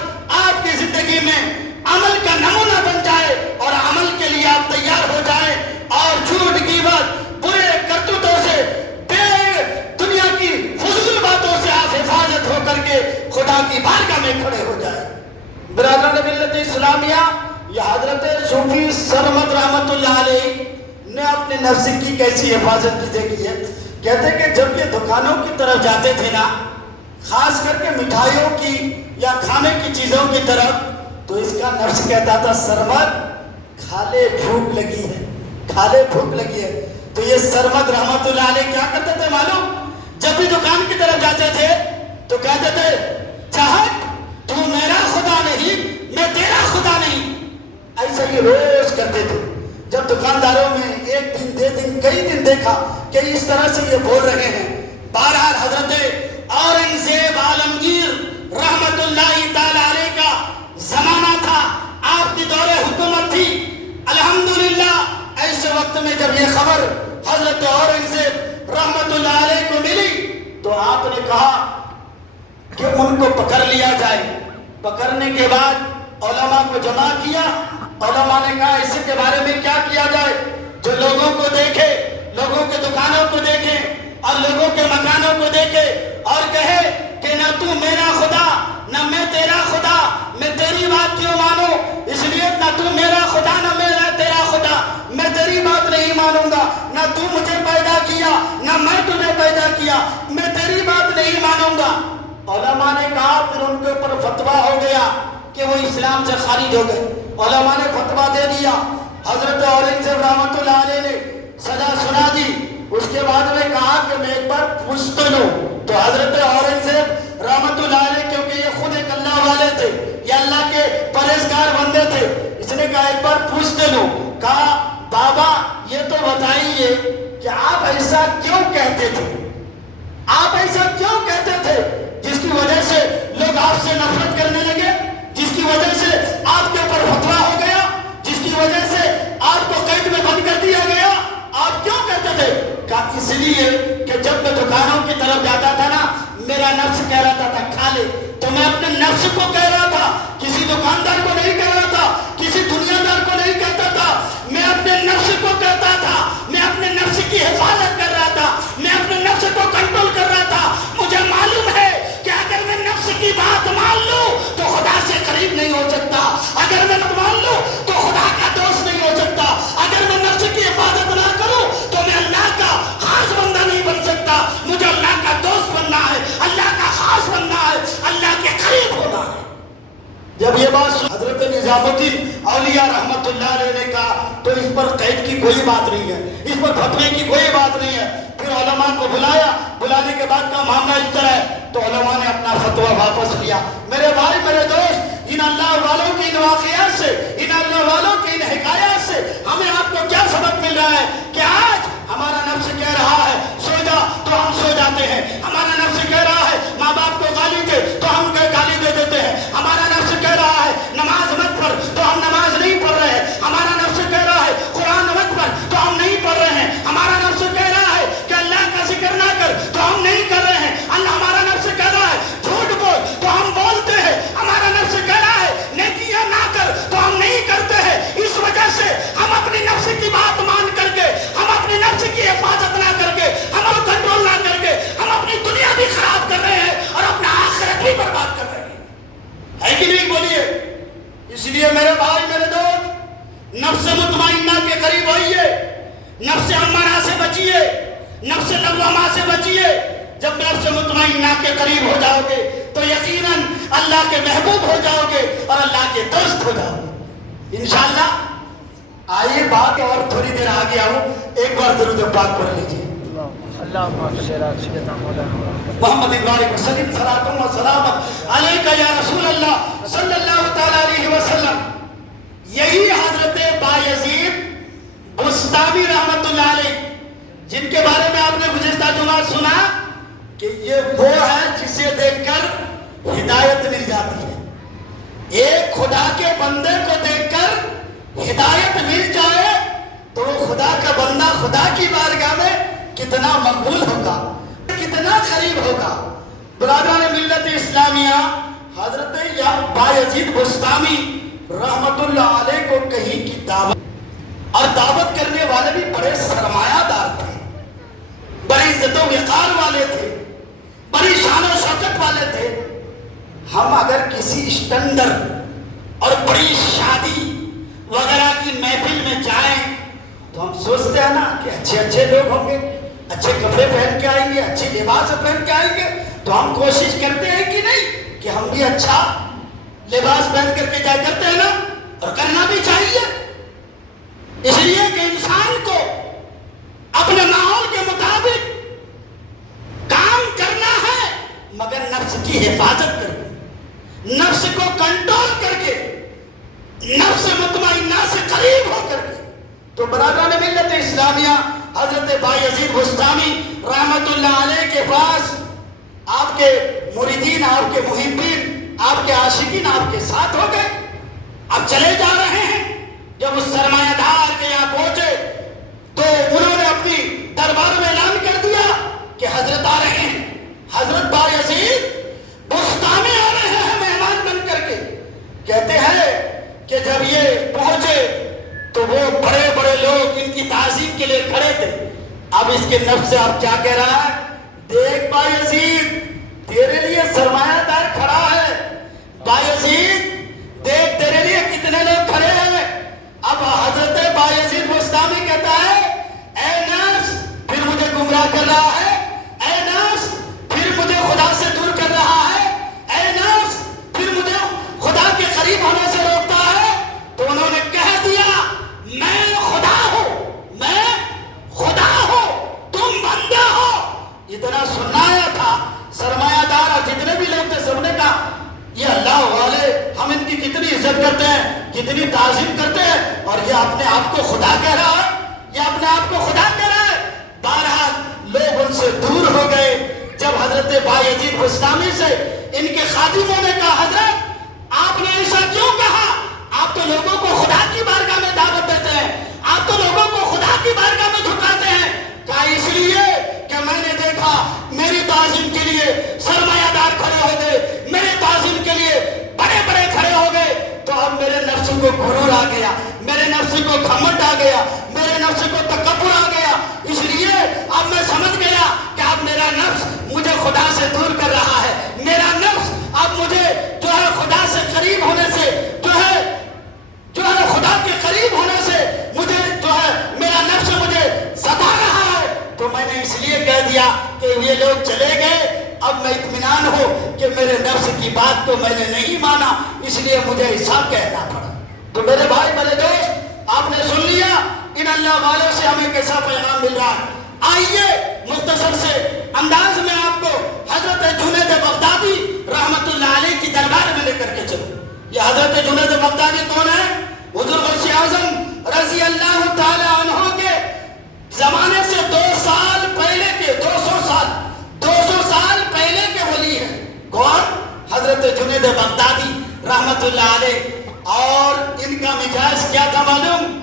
آپ کی زندگی میں عمل کا نمونہ بن جائے اور عمل کے لیے آپ تیار ہو جائیں اور جھوٹ کی بات، برے کرتوتوں سے، بے دنیا کی فضول باتوں سے آپ حفاظت ہو کر کے خدا کی بارگاہ میں کھڑے ہو جائیں۔ برادران ملت اسلامیہ، یہ حضرت صوفی سرمد رحمت اللہ علیہ نے اپنے نفس کی کیسی حفاظت کی ہے؟ کہتے کہ جب یہ دکانوں کی طرف جاتے تھے نا، خاص کر کے مٹھائیوں کی یا کھانے کی چیزوں کی طرف، تو اس کا نفس کہتا تھا سرمد کھا لے بھوک لگی ہے، کھا لے بھوک لگی ہے۔ تو یہ سرمد رحمت اللہ علیہ کیا کرتے تھے معلوم؟ جب بھی دکان کی طرف جاتے تھے تو کہتے تھے چاہت تو میرا خدا نہیں، میں تیرا خدا نہیں۔ ایسا یہ روز کرتے تھے۔ جب دکانداروں میں ایک دن، دو دن، کئی دن دیکھا کہ اس طرح سے یہ بول رہے ہیں، بہرحال حضرت اورنگزیب عالمگیر رحمت اللہ تعالی علیہ کا زمانہ تھا، آپ کی دور حکومت تھی۔ الحمدللہ ایسے وقت میں جب یہ خبر حضرت اورنگزیب رحمت اللہ علیہ کو ملی تو آپ نے کہا کہ ان کو پکڑ لیا جائے۔ پکڑنے کے بعد علماء کو جمع کیا۔ علماء نے کہا اس کے بارے میں کیا کیا جائے؟ جو لوگوں کو دیکھے، لوگوں کے دکانوں کو دیکھے اور لوگوں کے مکانوں کو دیکھے اور کہے کہ نہ تو میرا خدا نہ میں تیرا خدا، میں تیری بات کیوں مانوں؟ اس لیے نہ تو میرا خدا نہ میرا تیرا خدا، میں تیری بات نہیں مانوں گا۔ نہ تو مجھے پیدا کیا نہ میں تجھے پیدا کیا، میں تیری بات نہیں مانوں گا۔ علماء نے کہا، پھر ان کے اوپر فتویٰ ہو گیا کہ وہ اسلام سے خارج ہو گئے۔ علماء نے فتویٰ دے دیا۔ حضرت اورنگزیب رحمت اللہ علیہ نے سزا سنا دی۔ اس کے بعد میں کہا کہ میں ایک بار پوچھتا لوں۔ تو حضرت اورنگزیب رحمت اللہ علیہ، کیونکہ یہ خود ایک اللہ والے تھے، یہ اللہ کے پرہیزگار بندے تھے، اس نے کہا ایک بار پوچھتے لوں۔ کہا بابا یہ تو بتائیے کہ آپ ایسا کیوں کہتے تھے؟ آپ ایسا کیوں کہتے تھے جس کی وجہ سے لوگ آپ سے نفرت کرنے لگے، جس کی وجہ سے آپ کے اوپر فتویٰ ہو گیا، جس کی وجہ سے آپ کو قید میں بند کر دیا گیا؟ آپ کیوں کہتے تھے؟ کہا اس لیے کہ جب میں دکانوں کی طرف جاتا تھا نا، میرا نفس کہہ رہا تھا کھا لے، تو میں اپنے نفس کو کہہ رہا تھا، کسی دکاندار کو نہیں کہہ رہا تھا، کسی دنیا دار کو نہیں کہتا تھا، میں اپنے نفس کو کہتا تھا، میں اپنے نفس کی حفاظت کر رہا تھا، میں اپنے نفس کو کنٹرول کر رہا تھا۔ مجھے معلوم ہے کہ اگر میں نفس کی بات مان لوں تو خدا سے قریب نہیں ہو سکتا، اگر میں مان لوں تو خدا کا دوست نہیں ہو سکتا، اگر میں نفس کی حفاظت نہ کروں تو میں اللہ کا خاص بندہ نہیں بن سکتا۔ مجھے اللہ کا دوست بننا ہے، اللہ کا خاص بننا ہے، اللہ کے قریب ہونا ہے۔ جب یہ بات حضرت نظام الدین اولیاء رحمت اللہ علیہ نے کہا تو اس پر قید کی کوئی بات نہیں ہے، اس پر فتوے کی کوئی بات نہیں ہے۔ پھر علماء کو بلایا، بلانے کے بعد کا معاملہ اس طرح ہے تو علماء نے اپنا فتویٰ واپس لیا۔ میرے بھائی، میرے دوست، ان اللہ والوں کی ان واقعات سے، ان اللہ والوں کی ان حکایات سے ہمیں آپ کو کیا سبق مل رہا ہے کہ آج ہمارا نفس کہہ رہا ہے سو جا تو ہم سو جاتے ہیں، ہمارا نفس کہہ رہا ہے ماں باپ کو گالی دے تو ہم گالی دے دیتے ہیں، ہمارا نفس کہہ رہا ہے نماز مت پڑھ تو ہم نماز نہیں پڑھ رہے ہیں، ہمارا نفس کہہ رہا ہے قرآن مت پڑھ تو ہم نہیں پڑھ رہے ہیں، ہمارا نفس کہہ رہا ہے کہ اللہ کا ذکر نہ کر تو ہم نہیں کر رہے ہیں، ہمارا نفس کہہ رہا ہے جھوٹ بول تو ہم بولتے ہیں، ہمارا نفس کہہ رہا ہے نیکیاں نہ کر تو ہم نہیں کرتے ہیں۔ اس وجہ سے ہم اپنی نفس کی بات مان کر کے، ہم اپنی نفس کی حفاظت نہ کر کے، ہم کنٹرول نہ کر کے، ہم اپنی دنیا بھی خراب کر رہے ہیں اور اپنا آخرت بھی برباد کر رہے ہیں، ہے کہ نہیں؟ بولیے۔ اس لیے میرے بھائی، میرے دوست، نفس مطمئنہ کے قریب ہوئیے، نفس امارہ سے بچیے، نفس لوامہ سے بچیے، جب نفس مطمئنہ کے قریب ہو جاؤ گے تو یقیناً اللہ کے محبوب ہو جاؤ گے اور اللہ کے دوست ہو جاؤ گے انشاءاللہ۔ آئیے بات اور تھوڑی دیر آگے آؤں، ایک بار درود پاک پڑھ لیجیے۔ محمد بارک وسلم صلاۃ و سلام علیکہ یا رسول اللہ صلی اللہ تعالی علیہ وسلم۔ یہی حضرت بایزید بسطامی رحمت اللہ علیہ، جن کے بارے میں آپ نے گزشتہ جمعہ سنا کہ یہ وہ ہے جسے دیکھ کر ہدایت مل جاتی ہے۔ ایک خدا کے بندے کو دیکھ کر ہدایت مل جائے تو وہ خدا کا بندہ خدا کی بارگاہ میں کتنا مقبول ہوگا، کتنا قریب ہوگا۔ برادران ملت اسلامیہ، حضرت بایزید بسطامی رحمت اللہ علیہ کو کہیں کی دعوت، اور دعوت کرنے والے بھی بڑے سرمایہ دار تھے، بڑی عزت و وقار والے تھے، بڑی شان و شوکت والے تھے۔ ہم اگر کسی اسٹینڈرڈ اور بڑی شادی وغیرہ کی محفل میں جائیں تو ہم سوچتے ہیں نا کہ اچھے اچھے لوگ ہوں گے، اچھے کپڑے پہن کے آئیں گے، اچھے لباس پہن کے آئیں گے، تو ہم کوشش کرتے ہیں کہ نہیں کہ ہم بھی اچھا لباس پہن کر کے جائے، کرتے ہیں نا، اور کرنا بھی چاہیے، اس لیے کہ انسان کو اپنے ماحول کے مطابق کام کرنا ہے، مگر نفس کی حفاظت کر کے، نفس کو کنٹرول کر کے، نفس مطمئنہ سے قریب ہو کر کے۔ تو برادران ملت اسلامیہ، حضرت بایزید بسطامی رحمت اللہ علیہ کے پاس آپ کے مریدین، آپ کے محبین، آپ کے عاشقین آپ کے ساتھ ہو گئے، اب چلے جا رہے ہیں۔ جب اس سرمایہ دار کے یہاں پہنچے تو انہوں نے اپنی دربار میں اعلان کر دیا کہ حضرت آ رہے ہیں، حضرت بایزید بسطامی آ رہے ہیں مہمان بن کر کے۔ کہتے ہیں کہ جب یہ پہنچے تو وہ بڑے بڑے لوگ ان کی تعظیم کے لیے کھڑے تھے۔ اب اس کے نفس سے اب کیا کہہ رہا ہے؟ دیکھ بایزید، تیرے لیے سرمایہ دار کھڑا ہے، بایزید دیکھ تیرے لیے کتنے لوگ کھڑے ہیں۔ اب حضرت بایزید بسطامی کہتا ہے، اے نفس پھر مجھے گمراہ کر رہا ہے، اے نفس پھر مجھے خدا سے دور کر رہا ہے، اے نفس پھر مجھے خدا کے قریب ہونے سے روکتا ہے۔ تو انہوں نے کہہ دیا، میں خدا ہوں، میں خدا ہوں، تم بندے ہو۔ اتنا سنایا تھا، سرمایہ دار جتنے بھی لوگ تھے سب نے کہا، یہ اللہ والے ہم ان کی کتنی عزت کرتے ہیں، کتنی تعظیم کرتے ہیں، اور یہ اپنے آپ کو خدا کہہ رہا ہے، یہ اپنے آپ کو خدا کہہ رہا ہے۔ بہرحال لوگ ان سے دور ہو گئے۔ جب حضرت بایزید بسطامی سے ان کے خادموں نے کہا، حضرت آپ نے ایسا کیوں کہا؟ آپ تو لوگوں کو خدا کی بارگاہ میں دعوت دیتے ہیں، آپ تو لوگوں کو خدا کی بارگاہ میں جھکاتے ہیں۔ کہا اس لیے کہ میں نے دیکھا میری تعظیم کے لیے سرمایہ دار کھڑے ہو گئے، میرے تعظیم کے لیے بڑے بڑے کھڑے ہو گئے، تو اب میرے نفس کو غرور آ گیا، میرے نفس کو گھمنڈ آ گیا، میرے نفس کو تکبر آ گیا۔ اس لیے اب میں سمجھ گیا کہ اب میرا نفس مجھے خدا سے دور کر رہا ہے، میرا نفس اب مجھے جو ہے خدا سے قریب ہونے سے، جو ہے خدا کے قریب ہونے سے مجھے جو ہے میرا نفس مجھے ستا رہا ہے۔ تو میں نے اس لیے کہہ دیا کہ یہ لوگ چلے گئے، اب میں اطمینان ہو کہ میرے نفس کی بات کو میں نے نہیں مانا، اس لیے مجھے ایسا کہنا پڑا۔ تو میرے بھائی میرے دوست، آپ نے سن لیا ان اللہ والوں سے ہمیں کیسا پیغام مل رہا ہے۔ آئیے مختصر سے انداز میں آپ کو حضرت جنید بغدادی رحمت اللہ علیہ کی دربار میں لے کر کے چلو۔ یہ حضرت جنید بغدادی کون ہے؟ حضور غوث اعظم رضی اللہ تعالی عنہ کے زمانے سے 200 سال پہلے کے ولی ہیں۔ کون؟ حضرت جنید بغدادی رحمت اللہ علیہ۔ اور ان کا مزاج کیا تھا معلوم؟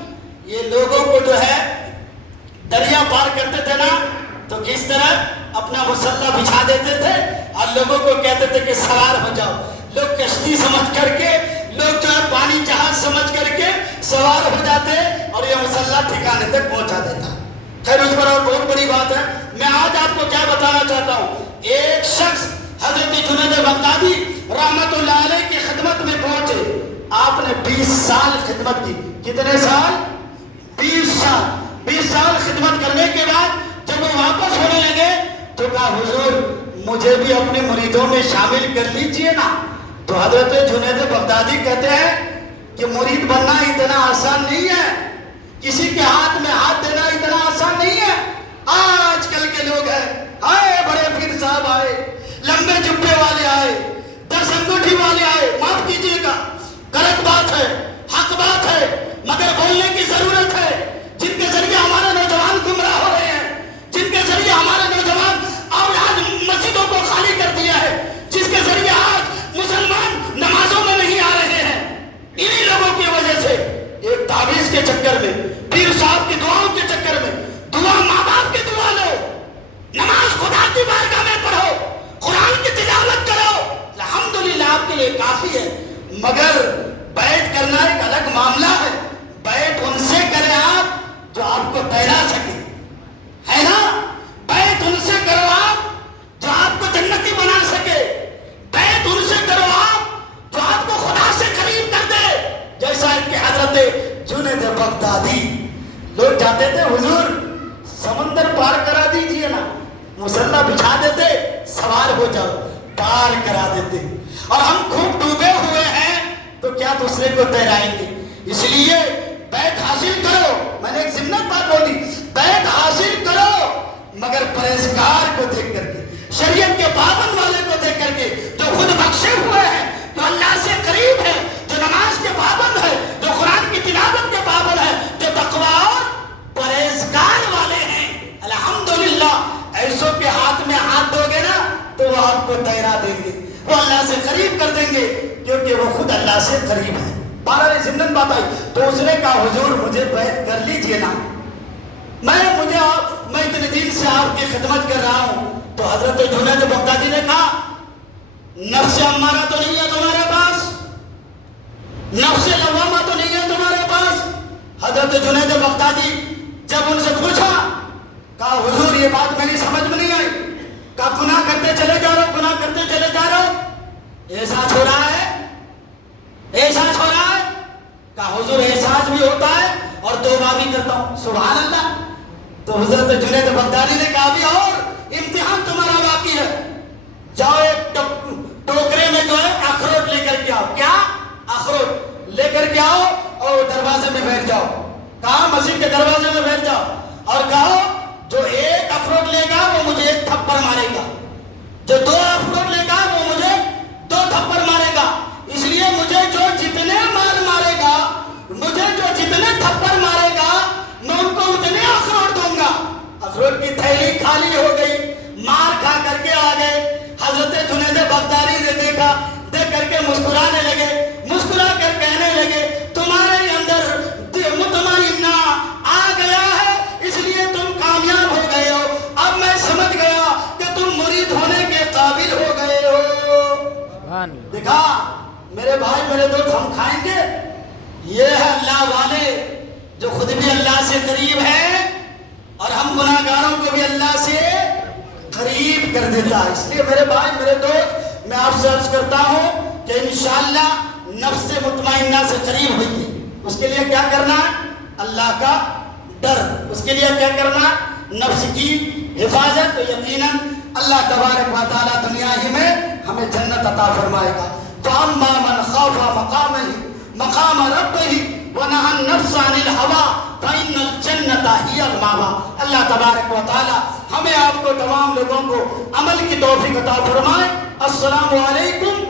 یہ لوگوں کو جو ہے دریا پار کرتے تھے نا، تو کس طرح اپنا مسلح بچھا دیتے تھے اور لوگوں کو کہتے تھے کہ سوار ہو جاؤ۔ لوگ کشتی سمجھ کر کے، لوگ جو ہے پانی جہاز سمجھ کر کے سوار ہو جاتے اور یہ مسلح ٹھکانے تک پہنچا دیتا۔ خیر اس پر اور بہت بڑی بات ہے، میں آج آپ کو کیا بتانا چاہتا ہوں۔ ایک شخص حضرت جنید بغدادی رحمت اللہ علیہ کی خدمت میں پہنچے، آپ نے 20 سال خدمت کی۔ کتنے سال؟ 20 سال۔ 20 سال خدمت کرنے کے بعد جب وہ واپس ہونے لگے تو تو کہا حضور مجھے بھی اپنے مریدوں میں شامل کر لیجئے نا. تو حضرت جنید بغدادی کہتے ہیں کہ مرید بننا اتنا آسان نہیں ہے, کسی کے ہاتھ میں ہاتھ دینا اتنا آسان نہیں ہے. آج کل کے لوگ ہیں, آئے بڑے پیر صاحب آئے, لمبے جبے والے آئے, 10 انگوٹھی والے آئے, معاف کیجیے گا غلط بات ہے, حق بات ہے, مگر بولنے کی ضرورت ہے. جن کے ذریعے ہمارے نوجوان گمراہ ہو رہے ہیں, جن کے ذریعے ہمارے نوجوان اور آج مسجدوں کو خالی کر دیا ہے, جس کے ذریعے آج مسلمان نمازوں میں نہیں آ رہے ہیں, انہی لوگوں کی وجہ سے ایک تعویذ کے چکر میں, پیر صاحب کی دعاؤں کے چکر میں, دعا ماں باپ کی دعا لو, نماز خدا کی بارگاہ میں پڑھو, قرآن کی تلاوت کرو, الحمدللہ آپ کے لیے کافی ہے. مگر بیعت کرنا ایک الگ معاملہ ہے. بیعت ان سے کریں آپ جو آپ کو تیرا سکے, ہے نا. بیعت ان سے کرو آپ جو آپ کو جنتی بنا سکے. بیعت ان سے کرو آپ جو آپ کو خدا سے قریب کر دے. جیسا کہ حضرت جنید بغدادی لوگ جاتے تھے, حضور سمندر پار کرا دیجئے نا, مسلح بچھا دیتے, سوار ہو جاؤ, پار کرا دیتے. اور ہم خوب ڈوبے ہوئے ہیں تو کیا دوسرے کو تیرائیں گے. اس لیے بیعت حاصل کرو. میں نے ایک ضمنت بات بولی, بیعت حاصل کرو مگر پرہیزگار کو دیکھ کر کے, شریعت کے پابند والے کو دیکھ کر کے, جو خود بخشے ہوئے ہیں, جو اللہ سے قریب ہے, جو نماز کے پابند ہے, جو قرآن کی تلاوت کے پابند ہے, جو تقویٰ اور پرہیزگار والے ہیں. الحمدللہ ایسوں کے ہاتھ میں ہاتھ دو گے نا تو وہ آپ کو تیرا دیں گے, وہ اللہ سے قریب کر دیں گے, کیونکہ وہ خود اللہ سے قریب ہے. بارہ زمنن بات آئی تو اس نے کہا حضور مجھے بیعت کر لیجئے نا, میں اتنے دن سے آپ کی خدمت کر رہا ہوں. تو حضرت جنید بغدادی نے کہا نفس امارہ تو نہیں ہے تمہارے پاس, نفس لوامہ تو نہیں ہے تمہارے پاس. حضرت جنید بغدادی جب ان سے پوچھا, کہا حضور یہ بات میری سمجھ میں نہیں آئی. کہا گناہ کرتے چلے جا رہا ہو, گناہ کرتے چلے جا رہا ہو, احساس ہو رہا ہے, احساس ہو رہا ہے. کہا حضور احساس بھی ہوتا ہے اور توبہ بھی کرتا ہوں. سبحان اللہ. تو حضرت جنید بغدادی نے کہا بھی اور امتحان تمہارا باقی ہے, جاؤ ایک ٹوکرے میں جو ہے اخروٹ لے کر کے آؤ. کیا اخروٹ لے کر کے آؤ اور دروازے میں بیٹھ جاؤ. کہا مسجد کے دروازے میں بیٹھ جاؤ اور کہو جو ایک اخروٹ لے گا وہ مجھے ایک تھپڑ مارے گا, جو 2 اخروٹ لے گا وہ مجھے 2 تھپڑ مارے گا. اس لیے مجھے جو جتنے مارے گا, مجھے جو جتنے تھپڑ مارے گا میں ان کو اتنے اخروٹ دوں گا. اخروٹ کی تھیلی خالی ہو گئی, مار کھا کر کے آ گئے. حضرت جنید بغدادی نے دیکھا, دیکھ کر کے مسکرانے لگے, مسکرا کر کہنے لگے تمہارے اندر مطمئنہ آ گیا ہے, اس لیے تم کامیاب ہو گئے ہو. اب میں سمجھ گیا کہ تم مرید ہونے کے قابل ہو گئے ہو. دیکھا میرے بھائی میرے دوست, ہم کھائیں گے. یہ ہے اللہ والے جو خود بھی اللہ سے قریب ہے اور ہم گناہگاروں کو بھی اللہ سے قریب کر دیتا ہے. اس لیے میرے بھائی میرے دوست میں آپ سے عرض کرتا ہوں کہ انشاءاللہ نفس مطمئنہ سے قریب ہوئیے. اس کے لیے کیا کرنا ہے؟ اللہ کا ڈر. اس کے لیے کیا کرنا؟ نفس کی حفاظت. تو یقیناً اللہ تبارک و تعالیٰ دنیا ہی میں ہمیں جنت عطا فرمائے گا. فَأَمَّا مَنْ خَافَ مَقَامَ رَبِّهِ وَنَهَى النَّفْسَ عَنِ الْهَوَىٰ فَإِنَّ الْجَنَّةَ هِيَ الْمَأْوَىٰ. اللہ تبارک و تعالیٰ ہمیں آپ کو تمام لوگوں کو عمل کی توفیق عطا فرمائے. السلام علیکم